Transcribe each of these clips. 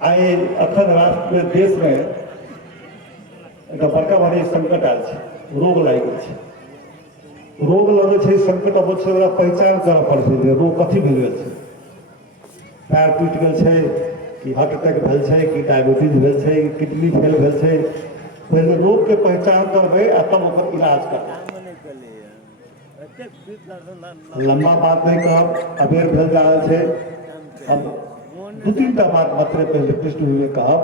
आइ अखन राष्ट्र में देश में एक बड़का भारी संकट आयल छै, रोग लागि गेल छै। रोग लगे छै, संकट अबै छै, ओकरा पहचान करऽ पड़ै छै जे रोग कथी भेल छै। पैर टूटि गेल छै कि हार्ट अटैक भेल छै कि डायबिटीज भेल छै कि किडनी फेल भेल छै। पहले रोग के पहचान करबै आ तब ओकर इलाज करबै। लंबा बात नहीं कहब, अबेर भेल जा रहल छै। हम दू तीन टा बात मात्र पहले पृष्ठभूमि में कहब।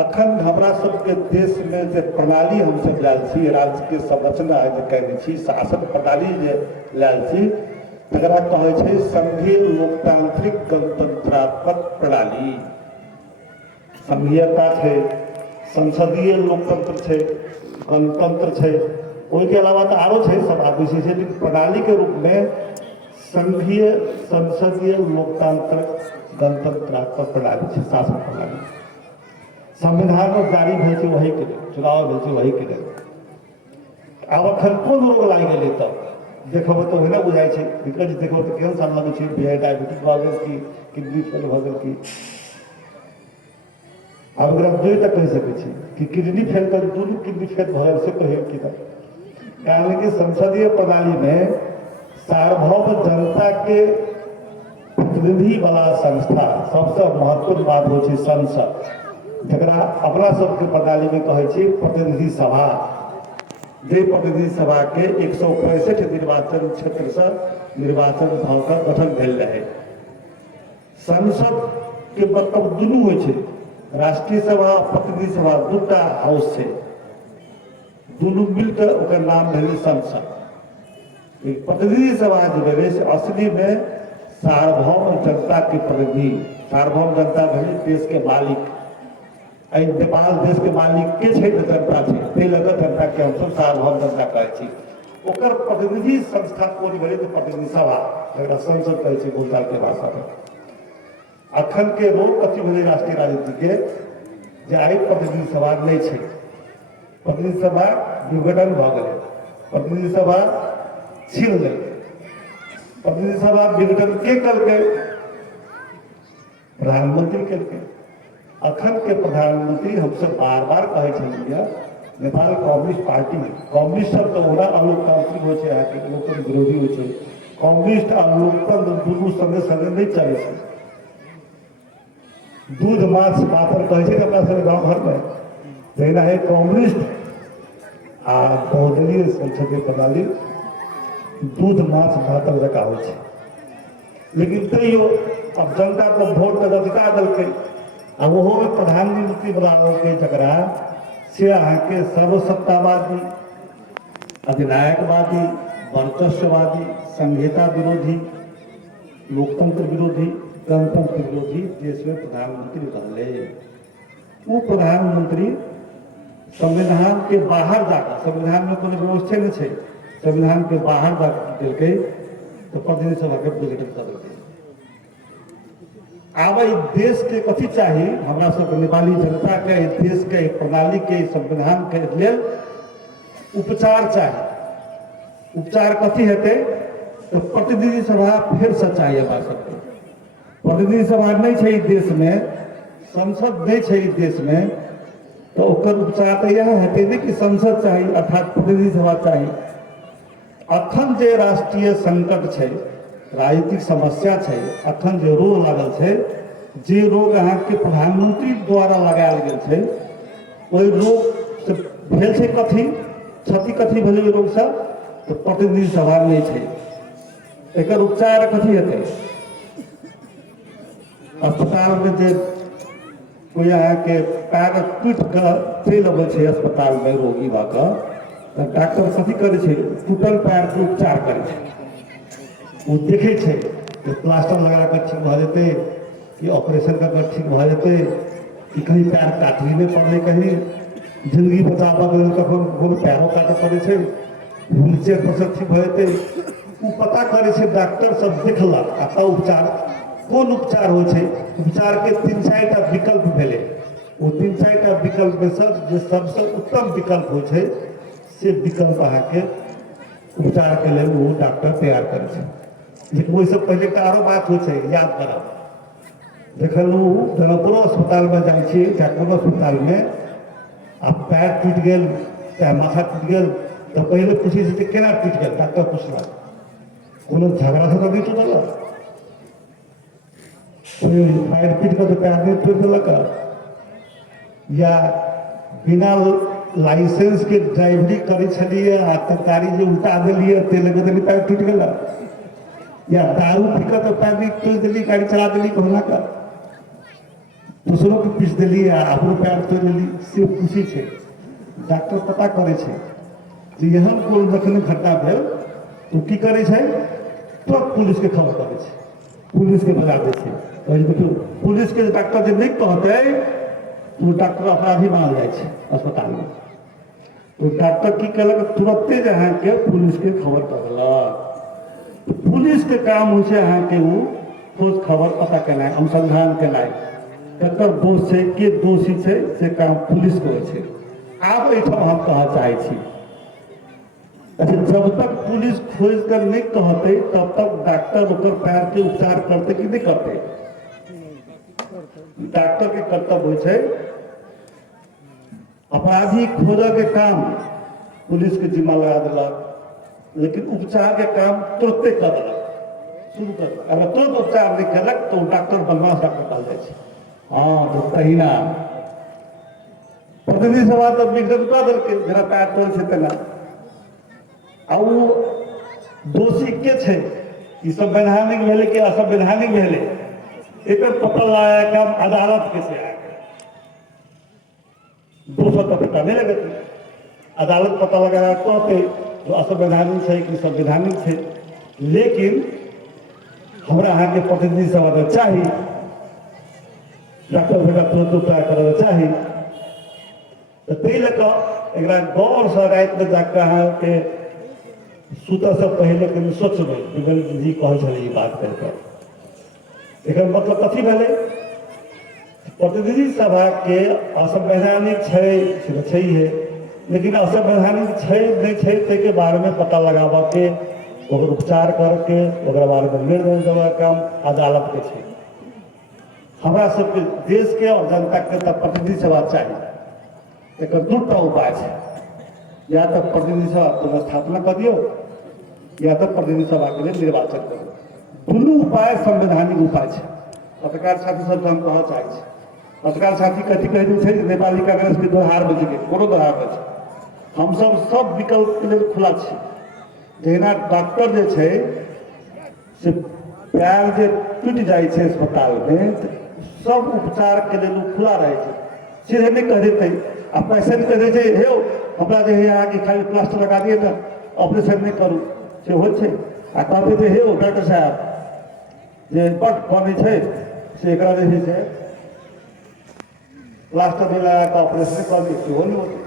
अखन हमरा सबके देश में जे प्रणाली हमसब लायल छी, राज्य के संरचना जे कहने छी, शासन प्रणाली जे लायल छी, तकरा कहै छै संघीय लोकतांत्रिक गणतंत्रात्मक प्रणाली। संघीयता छै, संसदीय लोकतंत्र छै, गणतंत्र छै, ओहिके अलावा तो आरो छै सब आदमी छै, लेकिन प्रणाली के रूप में संघीय संसदीय लोकतांत्रिक गणतंत्रात्मक प्रणाली छै, शासन प्रणाली। संविधान में जारी भेल छै वही के लेल, चुनाव भेल छै वही के लेल। आब अखन कोन रोग लागि गेलै तब देखब तो ना बुझाइ छै, दिक्कत देखब तो केहन सन लगै छै, डायबिटीज भऽ गेल कि किडनी फेल भऽ गेल कि। आब ओकरा जोड़ि तक कहि सकै छी कि किडनी फेल कर दुनू किडनी फेल भऽ गेल से कहियो कि नहीं। कारण कि संसदीय प्रणाली में सार्वभौम जनता के प्रतिनिधि वाला संस्था सबसे महत्वपूर्ण बात हो छै संसद, जकरा अपना सबके प्रणाली में कहै छी प्रतिनिधि सभा। जे प्रतिनिधि सभा के 165 निर्वाचन क्षेत्र से निर्वाचन भऽ कऽ गठन भेल रहे। संसद के मतलब दुनू होइ छै, राष्ट्रीय सभा प्रतिनिधि सभा दूटा हाउस छै, दुनू मिलकर ओकर नाम भेलै संसद। प्रतिनिधि सभा जो भेलै से असली में सार्वभौम जनता के प्रतिनिधि, सार्वभौम जनता भेलै देश के मालिक। नेपाल देश के मालिक के छै तऽ जनता छै, ताहि लऽ कऽ जनता के हमसब सार्वभौम जनता कहै छी। ओकर प्रतिनिधि संस्था कोन भेलै तऽ प्रतिनिधि सभा, जकरा संसद कहै छै बोलचाल के भाषा में। अखन के रोग कथी भेलै राष्ट्रीय राजनीति के, जे आइ प्रतिनिधि सभा नहीं छै। प्रतिनिधि सभा विघटन भऽ गेलै, प्रतिनिधि सभा छीन लेलकै। प्रतिनिधि सभा विघटन के केलकै? प्रधानमंत्री केलकै। अखन के प्रधानमंत्री हमसब बार बार कहै छलियै, नेपाल कम्युनिस्ट पार्टी, कम्युनिस्ट सब तो ओना अलोकतांत्रिक हो छै, अहाँके लोकतंत्र विरोधी हो छै। कम्युनिस्ट आ लोकतंत्र दुनू संगे संगे नहीं चलै छै। दूध माछ पापड़ कहै छै अपना सब गाँव घर में, तहिना है कम्युनिस्ट आ बहुदलीय संसदीय प्रणाली दूध माछ पापड़ जकाँ होइ छै। लेकिन तैयो अब जनता को वोट के अधिकार देलकै, आ ओहो में प्रधानमंत्री बनाओगे जकरा से अहाँके सर्वसत्तावादी, अधिनायकवादी, वर्चस्ववादी, संघीयता विरोधी, लोकतंत्र विरोधी, गणतंत्र विरोधी देश में प्रधानमंत्री बनले। वो प्रधानमंत्री संविधान के बाहर जाकर, संविधान में कोनो व्यवस्था नहीं है, संविधान के बाहर जाकर दिलकै तो प्रतिनिधि सभा के विघटन कर देलकै। आब देश के कथी चाहिए, हमरा सब नेपाली जनता के, देश के प्रणाली के, संविधान के लेल उपचार चाहिए। उपचार कथी हेतै तो प्रतिनिधि सभा फिर से चाहिए हमरा सबके। प्रतिनिधि सभा नहीं छै देश में, संसद नहीं छै देश में, तो ओकर उपचार तो यह हेतै नहीं कि संसद चाहिए अर्थात प्रतिनिधि सभा चाहिए। अखन जे राष्ट्रीय संकट छै, राजनीतिक समस्या छै, अखन जे रोग लागल छै, जे रोग अहाँके प्रधानमंत्री द्वारा लगायल गेल छै, ओहि रोग से भेल छै कथी, क्षति कथी भेलै ओहि रोग से, तो प्रतिनिधि सभा नहीं छै। एकर उपचार कथी हेतै? अस्पताल में जे कोई अहाँके पैर टूटि कऽ चलि अबै छै अस्पताल में रोगी भऽ कऽ, तऽ डॉक्टर कथी करै छै, टूटल पैर के उपचार करै छै। वो देखे छै कि प्लास्टर लगा कर ठीक भऽ जेतै कि ऑपरेशन कर ठीक भऽ जेतै कि कहीं पैर काटही नहीं पड़लै, कहीं जिंदगी बचाबऽ लेल कखन पैरो काटऽ पड़ै छै, व्हील चेयर पर से ठीक भऽ जेतै। वो पता करे छै, डॉक्टर सब देखलक आ तब उपचार कोन उपचार होइ छै। उपचार के 3-4टा विकल्प भेलै, वो 3-4टा विकल्प में से जे सबसे उत्तम विकल्प होइ छै से विकल्प अहाँके उपचार के लेल वो डॉक्टर तैयार करे छै। लेकिन वही सब पहले एक आरो बात हो छै, याद करब देखलू जनकपुर अस्पताल में जाइ छी कोनो अस्पताल में आ पैर टूट गेल चाहे माथा टूट गेल तो पहले पूछे छै केना टूट गेल, डॉक्टर पूछलक कोनो झगड़ा से तो नहीं टूटल, पैर पीट कर तो पैर नहीं तोड़ देलक, या बिना लाइसेंस के ड्राइवरी करे छलिए आ तरकारी जो उल्टा दिलिए तेल लगे दिली पैर टूट गया, या दारू पी कर तो पैर नहीं तोड़ दिली गाड़ी चला दिली कहना का, दूसरों के पीछ दिली आ अपनो पैर तोड़ दिली से पूछे छै डॉक्टर पता करे छै जे एहन कोन जखन घटना भेल तो की करे छै तुरंत पुलिस के खबर करे छै, पुलिस के बजा दे छै, पुलिस के डॉक्टर जे नहीं कहते तो डॉक्टर अपराधी मानल जाए छै अस्पताल में, तो डॉक्टर की कलक तुरंते जे अहाँ के पुलिस के खबर कर देलक, तो पुलिस के काम हो छै अहाँ के वो खोज खबर पता केनाइ अनुसंधान केनाइ ककर दोष छै के दोषी छै से काम पुलिस के होइ छै। आब एहिठाम हम कहऽ चाहै छी अच्छा जब तक पुलिस खोज कर नहीं कहते तब तक डॉक्टर ओकर पैर के उपचार करते कि नहीं करते, डॉक्टर के कर्तव्य होइ छै अपराधी खोज के काम पुलिस के जिम्मा लगा दिलक लेकिन उपचार के काम तुरंते कर दिलक शुरू कर दिलक, अगर तुरंत उपचार नहीं कलक तो डॉक्टर बदमाश डॉक्टर कहल जाए छै। हाँ तो तहिना प्रतिनिधि सभा तो विघटन कऽ देलकै जेना पैर तोड़ छै तेना, आ वो दोषी के छै ई संवैधानिक भेलै कि असंवैधानिक भेलै एकर पता लगाया काम अदालत के से दोषर तो पता नहीं लगे, अदालत पता लगाया कहते जो असंवैधानिक है कि संवैधानिक है, लेकिन हमरा अहाँ के प्रतिनिधि सभा तो चाहिए डॉक्टर बेटा तुरंत उपचार करे चाही, तो ताहि लऽ कऽ एकरा गौर से राति में जाके अहाँ के सुतऽ से पहले कनि सोचबै विवेक जी कहै छलै ई बात करके, एकर मतलब कथी भेलै प्रतिनिधि सभा के असंवैधानिक छै से तो छैहे लेकिन असंवैधानिक छै नहीं छै ताहिके बारे में पता लगाबऽ के ओकर उपचार करके ओकरा बारे में निर्णय देबऽ काम अदालत के छै। हमरा सबके देश के और जनता के तब प्रतिनिधि सभा चाहिए, एक दूटा उपाय है या तो प्रतिनिधि सभा पुनर्स्थापना कर दियो या तो प्रतिनिधि सभा के लिए निर्वाचन करो, दुनू उपाय संवैधानिक उपाय है। पत्रकार साथी सब हम कहऽ चाहै छी पत्रकार साथी कथी कहि दै छै नेपाली कांग्रेस के दोहार बचि गेल कोनो दोहार बच हम सब विकल्प के लिए खुला छी, जहिना डॉक्टर जे छै से पैर जे टूट जाइ छै अस्पताल में सब उपचार के लिए खुला रहे छै, सीधे नहीं कह देते आ पेशेंट कह दे हे हमरा जे यहाँ के खाली प्लास्टर लगा दिए तो ऑपरेशन नहीं करू से हो छै आ कहबै जे हे डॉक्टर साहब जे बड बनै छै से एकरा जे छै प्लास्टर नहीं लगा के ऑपरेशन कर दिए सेहो नहीं होते,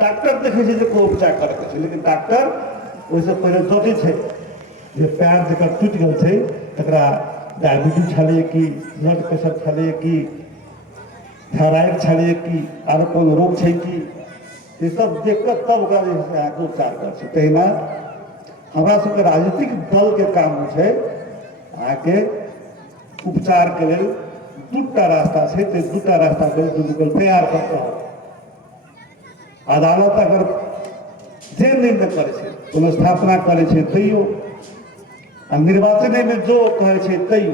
डॉक्टर देखे छै जे कोई उपचार करे छै लेकिन डॉक्टर ओहिसे पहले सोचे छै जे पैर जकर टूट गेल छै तकरा डायबिटीज छलै कि ब्लड प्रेशर छलै कि थायराइड छलै कि आरो कोई रोग छै कि ये सब देख कर तब ओकरा जे छै अहाँके उपचार कर छै। तहिना हमरा सबके राजनीतिक दल के काम छै अहाँके उपचार के लेल दूटा रास्ता छै तो दूटा रास्ता के दुनू तैयार करते हो, अदालत अगर जे निर्णय करे छै पुनर्स्थापना करे छै तैयो आ निर्वाचन में जो कहे छै तैयो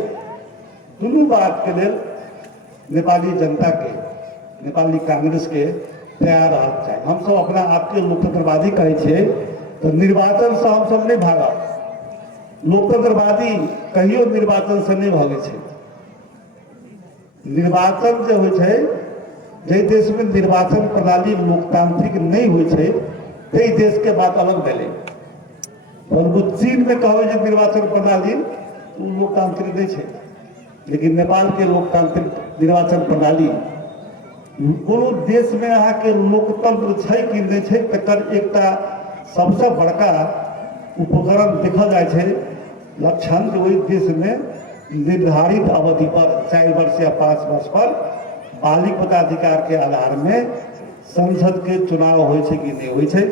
दुनू बात के लेल नेपाली जनता के नेपाली कांग्रेस के तैयार रहना चाहिए। हम सब अपना आपके लोकतंत्रवादी कहे छे तो निर्वाचन से हम सब नहीं भागब, लोकतंत्रवादी कहियो निर्वाचन से नहीं भागे छे, निर्वाचन जो हो छे जे देश में निर्वाचन प्रणाली लोकतांत्रिक नहीं हो छे ते देश के बात अलग भेले, और वो चीन में कहे जो निर्वाचन प्रणाली लोकतांत्रिक नहीं है लेकिन नेपाल के लोकतांत्रिक निर्वाचन प्रणाली कोनो देश में अहाँ के लोकतंत्र है कि नहीं है तकर एकटा सबसे बड़का उपकरण देखा जाए छै लक्षण जो वही देश में निर्धारित अवधि पर 4 वर्ष या 5 वर्ष पर बालिक मताधिकार के आधार में संसद के चुनाव हो कि नहीं हो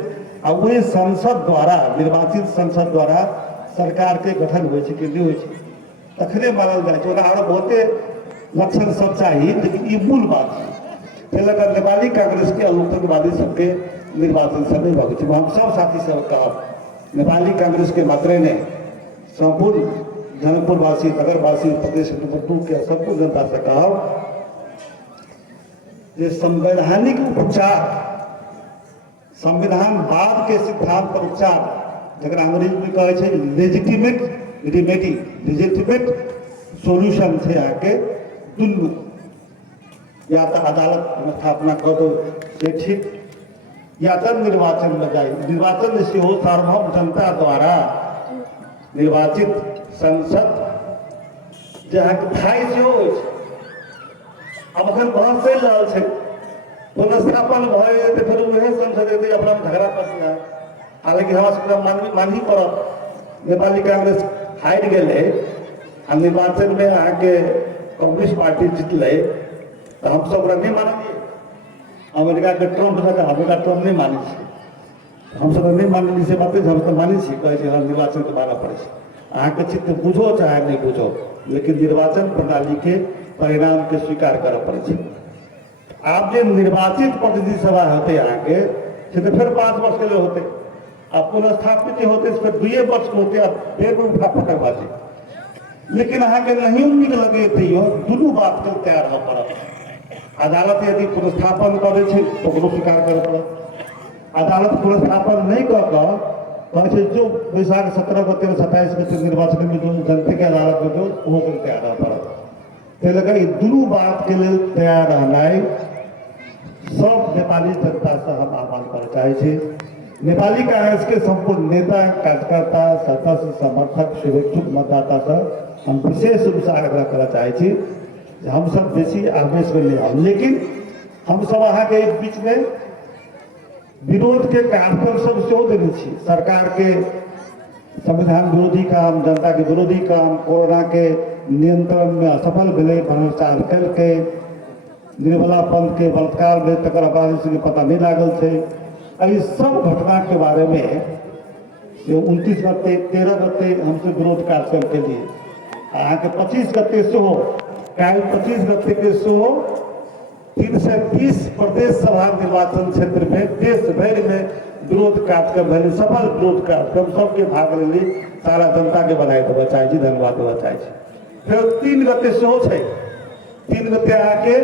आ वही संसद द्वारा निर्वाचित संसद द्वारा सरकार के गठन हो कि नहीं हो तखने मानल जाए। बहुते लक्षण सब चाहिए, लेकिन ये मूल बात है। पहले अगर नेपाली कांग्रेस के अलोकतंत्रवादी सबके निर्वाचन से नहीं भगे, हम सब साथी सब कहा नेपाली कांग्रेस के मात्रे ने संपूर्ण जनकपुरवासी, नगरवासी, प्रदेश नंबर 2 के संपूर्ण जनता से कहा कि संवैधानिक उपचार, संविधानवाद के सिद्धांत पर उपचार, जरा अंग्रेजी में कहे लेजिटिमेट रेमेडी, लेजिटिमेट सोल्यूशन थे आके दुनू, या तो अदालत स्थापना कर दो से ठीक, या तो निर्वाचन में जाए। निर्वाचन से हो सार्वभौम जनता द्वारा निर्वाचित संसद जहाँ थाई से हो। अब अखन बहस चल रहा है, पुनर्स्थापन भय तो फिर वह संसद अपना झगड़ा कर दिया। हालांकि हमारा मानही पड़त, नेपाली कांग्रेस हार गए आ निर्वाचन में आके कांग्रेस पार्टी जीतले, तो हम सब नहीं मानेंगे। अमेरिका के ट्रंप जगह अमेरिका ट्रंप नहीं मानी, हम सब नहीं मानी से बात हम तो मानी कहे निर्वाचन के बारे पड़े। अहाँ के चित्त बुझो चाहे नहीं बुझो, लेकिन निर्वाचन प्रणाली के परिणाम के स्वीकार कर पड़े। आप जो निर्वाचित प्रतिनिधि सभा होते आगे से तो फिर 5 वर्ष के लिए होते, आप पुनर्स्थापित होते फिर 2 वर्ष के होते, आप फिर उठा पटकबाजी। लेकिन अहाँ के नहीं उम्मीद लगे थे दुनू बात के तैयार हो पड़त। अदालत यदि पुनर्स्थापन करे तो स्वीकार करे पड़त। अदालत पुनर्स्थापन नहीं कर जो बैसाख 17 गते 27 गते निर्वाचन में जो जनता के अदालत में जो वो तैयार हो पड़त। लगा दुनू बात के लिए तैयार रहना सब नेपाली जनता से हम आह्वान कर चाहे। नेपाली कांग्रेस के संपूर्ण नेता, कार्यकर्ता, सदस्य, समर्थक, शुभेच्छुक, मतदाता से हम विशेष रूप से आग्रह करना चाहे। हम सब बेसी आवेश में नहीं आम, लेकिन हम सब अहाँ के बीच में विरोध के कार्यक्रम सब सेहो देने छी। सरकार के संविधान विरोधी काम, जनता के विरोधी काम, कोरोना के नियंत्रण में असफल भेले, भ्रष्टाचार करके, निर्मला पंथ के बलात्कार में तक बाद पता नहीं लागल थे। इस सब घटना के बारे में 29 गते 13 गते हमसे विरोध कार्यक्रम के लिए अहाँ के 25 गते से हो, कल 25 गते के से हो 330 प्रदेश सभा निर्वाचन क्षेत्र में देश भर में विरोध कार्यक्रम भेल, सफल विरोध कार्यक्रम सबके भाग ले सारा जनता के बधाई देव चाहे, धन्यवाद देव चाहे। फिर 3 गते से हो 3 गते आके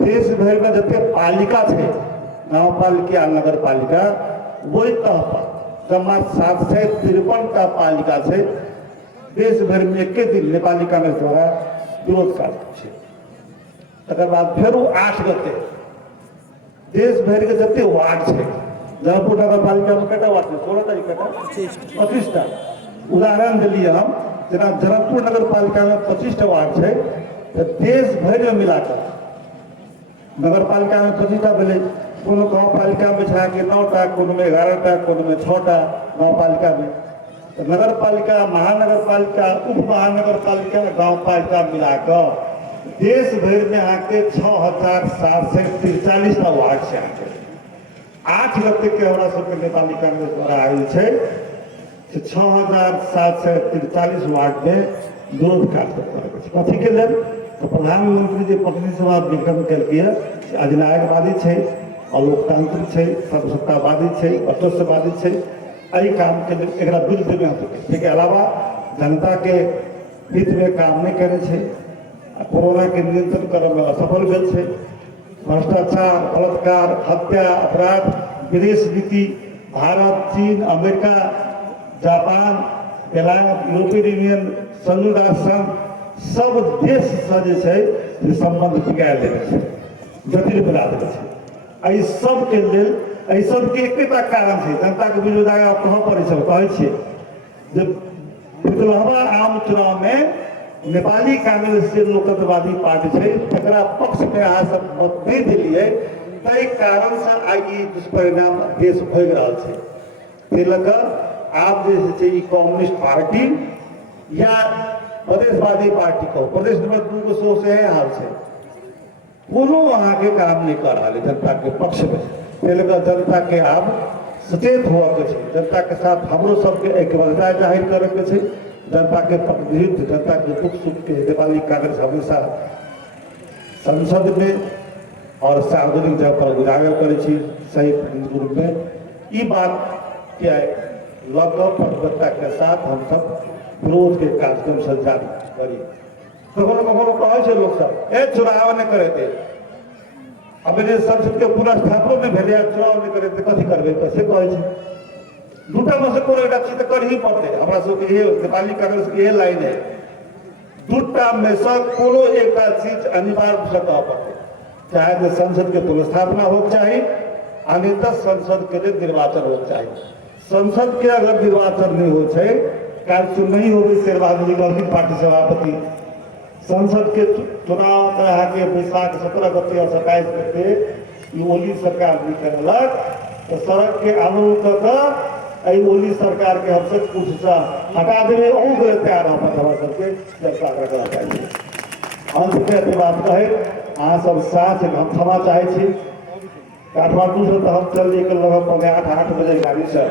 देश भर में जते पालिका है, गाँव पालिका, नगर पालिका, वही तह पर जमा 753 पालिका है। देश भर में एक दिन नेपाली कांग्रेस द्वारा विरोध कार्यक्रम है। तकर बाद फिर 8 गते देश भर के जते वार्ड है, जनकपुर नगर पालिका में कटा वार्ड है, 16 तारीख कटा 25टा उदाहरण दिलिए हम, जना जनकपुर नगर पालिका में 25टा वार्ड है, तो देश भर में मिलाकर नगर पालिका में 25टा भेले, कोनो गाँव पालिका में छा के 9टा, कोनो में 11टा, कोनो में 6टा गाँव पालिका में। तो नगर पालिका, महानगर पालिका, उप महानगर पालिका, गाँव पालिका मिलाकर देश भर में आके 6743 वार्ड से आके 8 गते के हमरा सबके नेपाली कांग्रेस द्वारा आयल है, 6743 वार्ड में विरोध कार्यक्रम कथी के लेल। तो प्रधानमंत्री जो प्रतिनिधि सभा विघटन कल अधिनायकवादी है, अलोकतांत्रिक है, सर्वसत्तावादी है, वर्चस्ववादी है। यही काम के लिए एक विरुद्ध में के अलावा जनता के हित में काम नहीं करे छे, कोरोना के नियंत्रण करने में असफल भेल छे। भ्रष्टाचार, बलात्कार, हत्या, अपराध, विदेश नीति, भारत, चीन, अमेरिका, जापान, बेलांग, यूरोपियन यूनियन, संयुक्त राष्ट्र संघ सब देश से संबंध बिगाड़ देने जटिल बना देने। एहि सब के लेल एहि सब के एकटा कारण है, जनता के विरोधा कहाँ पर कहे जब विधानसभा आम चुनाव में नेपाली कांग्रेस जो लोकतंत्रवादी पार्टी है तकरा पक्ष में अहाँ सब मत नहीं दिलिए, तय कारण से आई दुष्परिणाम देश भोग रहा है। लेकर आप जैसे कम्युनिस्ट पार्टी या प्रदेशवादी पार्टी को प्रदेश नंबर 2 को सो से है हाल से कोनो वहाँ के काम नहीं कर रहा है जनता के पक्ष में। लेकर जनता के आप सचेत हुआ के जनता के साथ हमरो सबके एकता जाहिर करे के जनता के प्रतिनिधित्व, जनता के दुख सुख के नेपाली कांग्रेस हमेशा संसद में और सार्वजनिक जगह पर उजागर करे छी सही रूप में ई बात के लगभग प्रतिबद्धता के साथ हम सब विरोध के कार्यक्रम से जारी करी। कखनो कहे लोग सब चुनाव नहीं करे थे, अब संसद के पुनर्स्थापना में भेले चुनाव नहीं करे थे, कथी करबे कैसे कहे दूटा में से कोनो एक चीज कर ही पड़ते। हमारा सबके ये नेपाली कांग्रेस की ये लाइन है, दूटा में से कोनो एक चीज अनिवार्य रूप से कह पड़ते, चाहे तो संसद के पुनर्स्थापना हो चाहिए, अन्यथा संसद के लिए निर्वाचन हो चाहिए। संसद के अगर निर्वाचन नहीं हो चाहिए, कार्य नहीं होगी शेरबाजी रिपब्लिक पार्टी सभापति संसद के चुनाव के बैसाख 17 गते और 27 गते ओली सरकार निकलक तो सड़क के आंदोलन ओली सरकार के हमसे कुछ हटा देवे और तैयार हमारा सबके चर्चा करना चाहिए। अंत में बात कहे अहाँ सब साथ हम क्षमा चाहे काठमांडू से तो हम चल लगभग 8 बजे गाड़ी से